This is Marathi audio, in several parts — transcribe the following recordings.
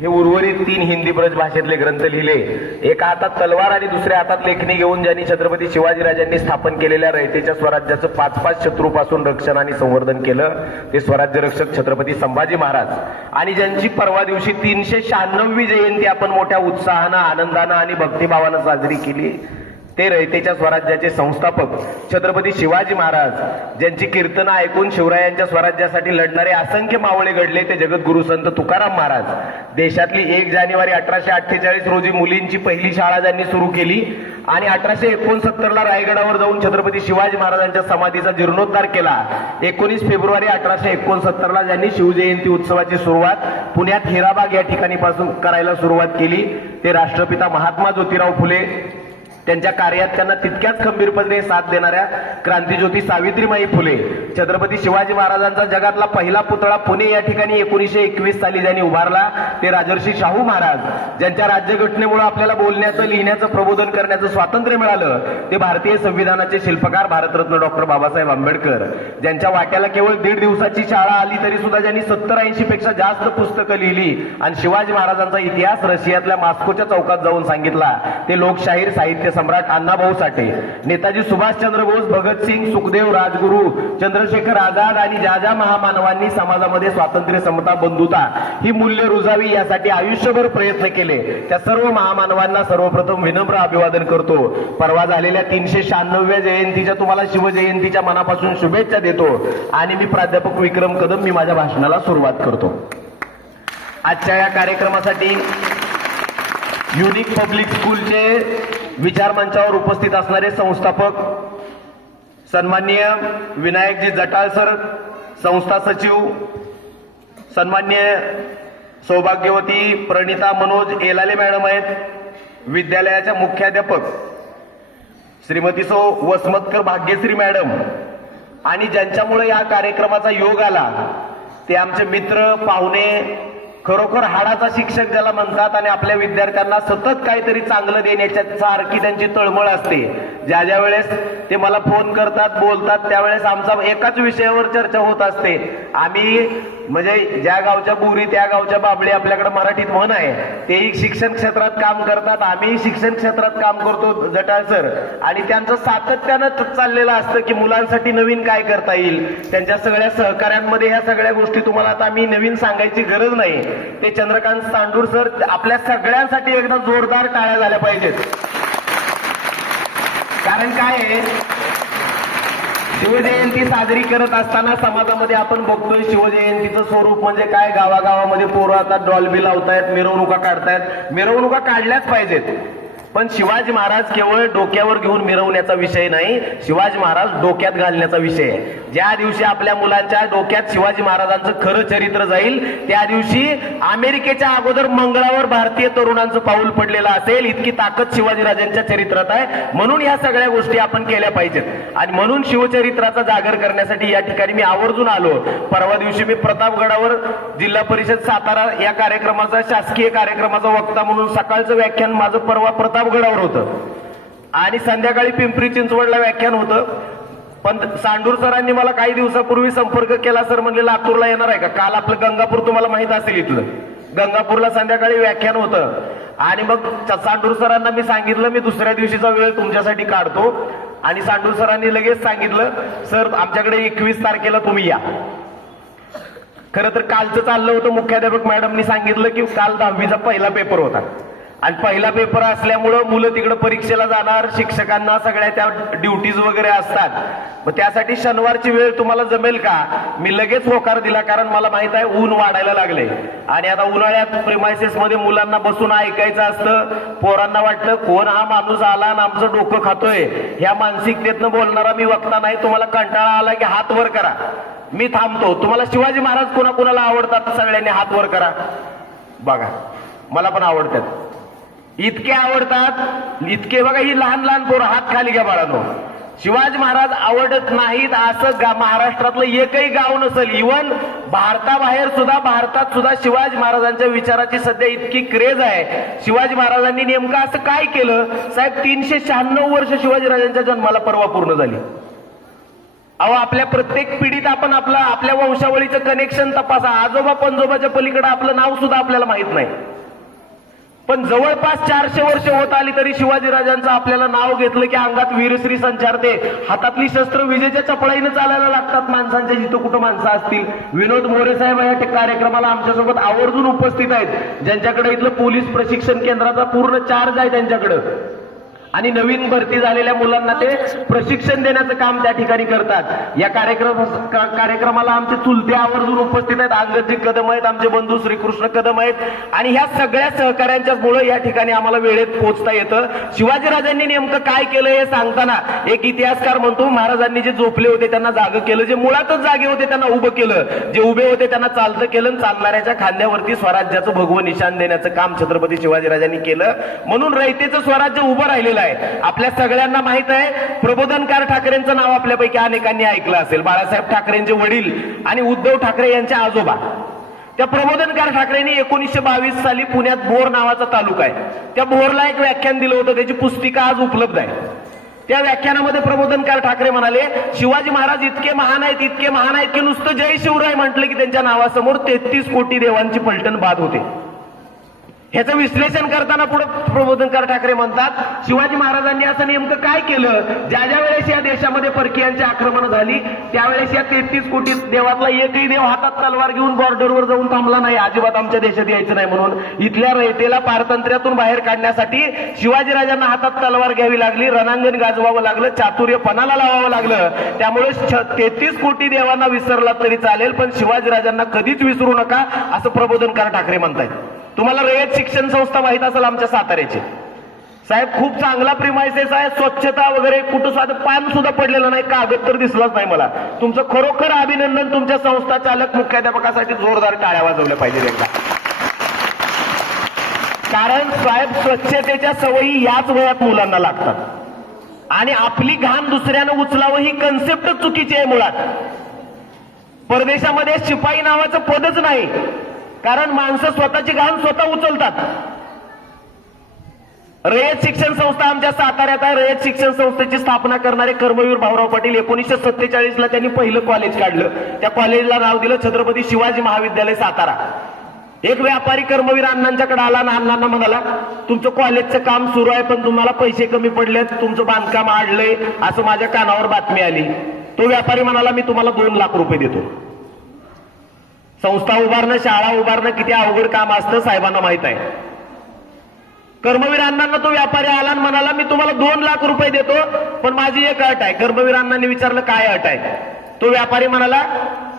हे उर्वरित 3 हिंदी ब्रज भाषेतले ग्रंथ लिहिले. एका हातात तलवार आणि दुसऱ्या हातात लेखणी घेऊन ज्यांनी छत्रपती शिवाजीराजांनी स्थापन केलेल्या रयतेच्या स्वराज्याचं 5-5 शत्रूपासून रक्षण आणि संवर्धन केलं ते स्वराज्य रक्षक छत्रपती संभाजी महाराज. आणि ज्यांची परवा दिवशी 396वी जयंती आपण मोठ्या उत्साहानं, आनंदानं आणि भक्तिभावानं साजरी केली ते रयतेच्या स्वराज्याचे संस्थापक छत्रपती शिवाजी महाराज, ज्यांची कीर्तनं ऐकून शिवरायांच्या स्वराज्यासाठी लढणारे असंख्य मावळे घडले ते जगद्गुरु संत तुकाराम महाराज. देशातली 1 जानेवारी 1848 रोजी मुलींची पहिली शाळा ज्यांनी सुरू केली आणि 1869ला रायगडावर जाऊन छत्रपती शिवाजी महाराजांच्या समाधीचा जीर्णोद्धार केला. 19 फेब्रुवारी 1869ला ज्यांनी शिवजयंती उत्सवाची सुरुवात पुण्यात हिराबाग या ठिकाणी पासून करायला सुरुवात केली ते राष्ट्रपिता महात्मा ज्योतिराव फुले. त्यांच्या कार्यात त्यांना तितक्याच खंबीरपणे साथ देणाऱ्या क्रांतिज्योती सावित्रीबाई फुले. छत्रपती शिवाजी महाराजांचा जगातला पहिला पुतळा पुणे या ठिकाणी 1921 साली ज्यांनी उभारला ते राजर्षी शाहू महाराज. ज्यांच्या राज्यघटनेमुळे आपल्याला बोलण्याचं, लिहिण्याचं, प्रबोधन करण्याचं स्वातंत्र्य मिळालं ते भारतीय संविधानाचे शिल्पकार भारतरत्न डॉक्टर बाबासाहेब आंबेडकर. ज्यांच्या वाट्याला केवळ 1.5 दिवसाची शाळा आली तरी सुद्धा ज्यांनी 70-80 पेक्षा जास्त पुस्तकं लिहिली आणि शिवाजी महाराजांचा इतिहास रशियातल्या मॉस्कोच्या चौकात जाऊन सांगितला ते लोकशाहीर साहित्य सम्राट अण्णाभाऊ साठे. नेताजी सुभाषचंद्र बोस, भगतसिंग, सुखदेव, राजगुरू, चंद्रशेखर आझाद आणि ज्या महामानवांनी समाजामध्ये स्वातंत्र्य, समता, बंधुता ही मूल्य रुजावी यासाठी आयुष्यभर प्रयत्न केले त्या सर्व महामानवांना सर्वप्रथम विनम्र अभिवादन करतो. परवा झालेल्या 396व्या जयंतीच्या तुम्हाला शिवजयंतीच्या मनापासून शुभेच्छा देतो आणि मी प्राध्यापक विक्रम कदम मी माझ्या भाषणाला सुरुवात करतो. आजच्या या कार्यक्रमासाठी युनिक पब्लिक स्कूलचे विचार मंचावर उपस्थित असणारे संस्थापक सन्माननीय विनायकजी जटाळ सर, संस्था सचिव सन्माननीय सौभाग्यवती प्रणिता मनोज एलाले मॅडम आहेत, विद्यालयाच्या मुख्याध्यापक श्रीमती सौ वसमतकर भाग्यश्री मॅडम आणि ज्यांच्यामुळे या कार्यक्रमाचा योग आला ते आमचे मित्र, पाहुणे, खरोखर हाडाचा शिक्षक ज्याला म्हणतात आणि आपल्या विद्यार्थ्यांना सतत काहीतरी चांगलं देण्याच्या सारखी त्यांची तळमळ असते. ज्या ज्या वेळेस ते मला फोन करतात, बोलतात त्यावेळेस आमचा एकाच विषयावर चर्चा होत असते. आम्ही म्हणजे ज्या गावच्या बुरी त्या गावच्या बाबळी आपल्याकडे मराठीत म्हण आहे. तेही शिक्षण क्षेत्रात काम करतात, आम्ही शिक्षण क्षेत्रात काम करतो जटाळ सर, आणि त्यांचं सातत्यानं चाललेलं असतं की मुलांसाठी नवीन काय करता येईल. त्यांच्या सगळ्या सहकार्यांमध्ये ह्या सगळ्या गोष्टी तुम्हाला आता आम्ही नवीन सांगायची गरज नाही. ते चंद्रकांत सांडूर सर, आपल्या सगळ्यांसाठी एकदा जोरदार टाळ्या झाल्या पाहिजेत. कारण काय आहे, शिवजयंती साजरी करत असताना समाजामध्ये आपण बघतोय शिवजयंतीचं स्वरूप म्हणजे काय, गावागावामध्ये पोरं आता डॉल्बी लावतायत, मिरवणुका काढतायत. मिरवणुका काढल्याच पाहिजेत, पण शिवाजी महाराज केवळ डोक्यावर घेऊन मिरवण्याचा विषय नाही, शिवाजी महाराज डोक्यात घालण्याचा विषय आहे. ज्या दिवशी आपल्या मुलांच्या डोक्यात शिवाजी महाराजांचं खरं चरित्र जाईल त्या दिवशी अमेरिकेच्या अगोदर मंगळावर भारतीय तरुणांचं पाऊल पडलेलं असेल, इतकी ताकद शिवाजीराजांच्या चरित्रात आहे. म्हणून ह्या सगळ्या गोष्टी आपण केल्या पाहिजेत आणि म्हणून शिवचरित्राचा जागर करण्यासाठी या ठिकाणी मी आवर्जून आलो. परवा दिवशी मी प्रतापगडावर जिल्हा परिषद सातारा या कार्यक्रमाचा, शासकीय कार्यक्रमाचा वक्ता म्हणून सकाळचं व्याख्यान माझं परवा प्रतापगडावर होतं आणि संध्याकाळी पिंपरी चिंचवडला व्याख्यान होतं. पण सांडूर सरांनी मला काही दिवसापूर्वी संपर्क केला, सर म्हणले लातूरला येणार आहे का. काल आपलं गंगापूर तुम्हाला माहित असेल, इथलं गंगापूरला संध्याकाळी व्याख्यान होतं आणि मग सांडूर सरांना मी सांगितलं मी दुसऱ्या दिवशीचा वेळ तुमच्यासाठी काढतो आणि सांडूर सरांनी लगेच सांगितलं सर आमच्याकडे 21 तारखेला तुम्ही या. खरं तर कालचं चाललं होतं, मुख्याध्यापक मॅडमनी सांगितलं की काल 10वीचा पहिला पेपर होता आणि पहिला पेपर असल्यामुळं मुलं तिकडे परीक्षेला जाणार, शिक्षकांना सगळ्या त्या ड्युटीज वगैरे असतात. मग त्यासाठी शनिवारची वेळ तुम्हाला जमेल का. मी लगेच होकार दिला, कारण मला माहित आहे ऊन वाढायला लागले आणि आता उन्हाळ्यात प्रिमायसेस मध्ये मुलांना बसून ऐकायचं असतं. पोरांना वाटतं कोण हा माणूस आला आणि आमचं डोकं खातोय. ह्या मानसिकतेतनं बोलणारा मी वक्ता नाही. तुम्हाला कंटाळा आला की हात वर करा, मी थांबतो. तुम्हाला शिवाजी महाराज कोणाकोणाला आवडतात सगळ्यांनी हात वर करा. बघा मला पण आवडतात, इतके आवडतात, इतके. बघा ही लहान लहान पोरं, हात खाली घ्या बाळांनो. शिवाजी महाराज आवडत नाहीत असं महाराष्ट्रातलं एकही गाव नसेल. इव्हन भारताबाहेर सुद्धा, भारतात सुद्धा शिवाजी महाराजांच्या विचाराची सध्या इतकी क्रेज आहे. शिवाजी महाराजांनी नेमकं असं काय केलं साहेब. 396 वर्ष शिवाजीराजांच्या जन्माला परवा पूर्ण झाली. अहो, आपल्या प्रत्येक पिढीत आपण आपल्या वंशावळीचं कनेक्शन तपासा. आजोबा पणजोबाच्या पलीकडे आपलं नाव सुद्धा आपल्याला माहित नाही. पण जवळपास 400 वर्ष होत आली तरी शिवाजीराजांचं आपल्याला नाव घेतलं की अंगात वीरश्री संचारते. हातातली शस्त्र विजेच्या चपळाईनं चालायला लागतात माणसांच्या, जिथं कुठं माणसं असतील. विनोद मोरे साहेब या कार्यक्रमाला आमच्यासोबत आवर्जून उपस्थित आहेत, ज्यांच्याकडे इथलं पोलीस प्रशिक्षण केंद्राचा पूर्ण चार्ज आहे त्यांच्याकडं, आणि नवीन भरती झालेल्या मुलांना ते प्रशिक्षण देण्याचं काम त्या ठिकाणी करतात. या कार्यक्रमाला आमचे चुलते आवर्जून उपस्थित आहेत. अंगदजी कदम आहेत, आमचे बंधू श्रीकृष्ण कदम आहेत, आणि ह्या सगळ्या सहकार्यांच्या मुळे या ठिकाणी आम्हाला वेळेत पोहोचता येतं. शिवाजीराजांनी नेमकं काय केलं हे सांगताना एक इतिहासकार म्हणतो, महाराजांनी जे झोपले होते त्यांना जागं केलं, जे मुळातच जागे होते त्यांना उभं केलं, जे उभे होते त्यांना चालतं केलं, चालणाऱ्याच्या खांद्यावरती स्वराज्याचं भगवं निशाण देण्याचं काम छत्रपती शिवाजीराजांनी केलं. म्हणून रयतेचं स्वराज्य उभं राहिलेलं. आपल्या सगळ्यांना माहित आहे, प्रबोधनकार ठाकरेंचं नाव आपल्यापैकी अनेकांनी ऐकलं असेल. बाळासाहेब ठाकरेंचे वडील आणि उद्धव ठाकरे यांचे आजोबा. त्या प्रबोधनकार ठाकरेंनी 1922 साली पुण्यात भोर नावाचा तालुका आहे, त्या भोरला एक व्याख्यान दिलं होतं. त्याची पुस्तिका आज उपलब्ध आहे. त्या व्याख्यानामध्ये प्रबोधनकार ठाकरे म्हणाले, शिवाजी महाराज इतके महान आहेत, इतके महान आहेत की नुसतं जय शिवराय म्हटलं की त्यांच्या नावासमोर 33 कोटी देवांची पलटण बाद होते. ह्याचं विश्लेषण करताना पुढे प्रबोधनकार ठाकरे म्हणतात, शिवाजी महाराजांनी असं नेमकं काय केलं, ज्या ज्या वेळेस या देशामध्ये परकीयांची आक्रमण झाली त्यावेळेस या 33 कोटी देवातला एकही देव हातात तलवार घेऊन बॉर्डरवर जाऊन थांबला नाही, अजिबात आमच्या देशात यायचं नाही म्हणून. इथल्या रयतेला पारतंत्र्यातून बाहेर काढण्यासाठी शिवाजीराजांना हातात तलवार घ्यावी लागली, रणांगण गाजवावं लागलं, चातुर्य पणाला लावावं लागलं. त्यामुळे 33 कोटी देवांना विसरला तरी चालेल, पण शिवाजीराजांना कधीच विसरू नका, असं प्रबोधनकार ठाकरे म्हणतायत. तुम्हाला रयत शिक्षण संस्था माहित असेल आमच्या साताऱ्याची. साहेब खूप चांगला प्रिमायसेस आहे, स्वच्छता वगैरे, कुठं साधं पान सुद्धा पडलेलं नाही, कागद तर दिसलाच नाही मला. तुमचं खरोखर अभिनंदन. तुमच्या संस्था चालक मुख्याध्यापकासाठी जोरदार टाळ्या वाजवल्या पाहिजे एकदा. कारण साहेब स्वच्छतेच्या सवयी याच वयात मुलांना लागतात, आणि आपली घाण दुसऱ्यानं उचलावं ही कन्सेप्टच चुकीची आहे मुळात. परदेशामध्ये शिपाई नावाचं पदच नाही, कारण माणसं स्वतःची घाण स्वतः उचलतात. रयत शिक्षण संस्था आमच्या साताऱ्यात आहे. रयत शिक्षण संस्थेची स्थापना करणारे कर्मवीर भाऊराव पाटील 1947 ला त्यांनी पहिलं कॉलेज काढलं. त्या कॉलेजला नाव दिलं छत्रपती शिवाजी महाविद्यालय सातारा. एक व्यापारी कर्मवीर अण्णांच्याकडे आला आणि अण्णांना म्हणाला, तुमचं कॉलेजचं काम सुरू आहे पण तुम्हाला पैसे कमी पडलेत, तुमचं बांधकाम आडलंय असं माझ्या कानावर बातमी आली. तो व्यापारी म्हणाला, मी तुम्हाला 2 लाख रुपये देतो. संस्था उभारणं, शाळा उभारणं किती अवघड काम असतं साहेबांना माहित आहे. कर्मवीर अण्णांना तो व्यापारी आला आणि म्हणाला, मी तुम्हाला 2 लाख रुपये देतो पण माझी एक अट आहे. कर्मवीर अण्णांनी विचारलं, काय अट आहे? तो व्यापारी म्हणाला,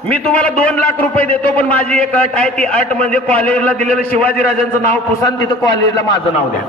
मी तुम्हाला 2 लाख रुपये देतो पण माझी एक अट आहे. ती अट म्हणजे कॉलेजला दिलेलं शिवाजीराजांचं नाव पुसा, तिथं कॉलेजला माझं नाव द्या.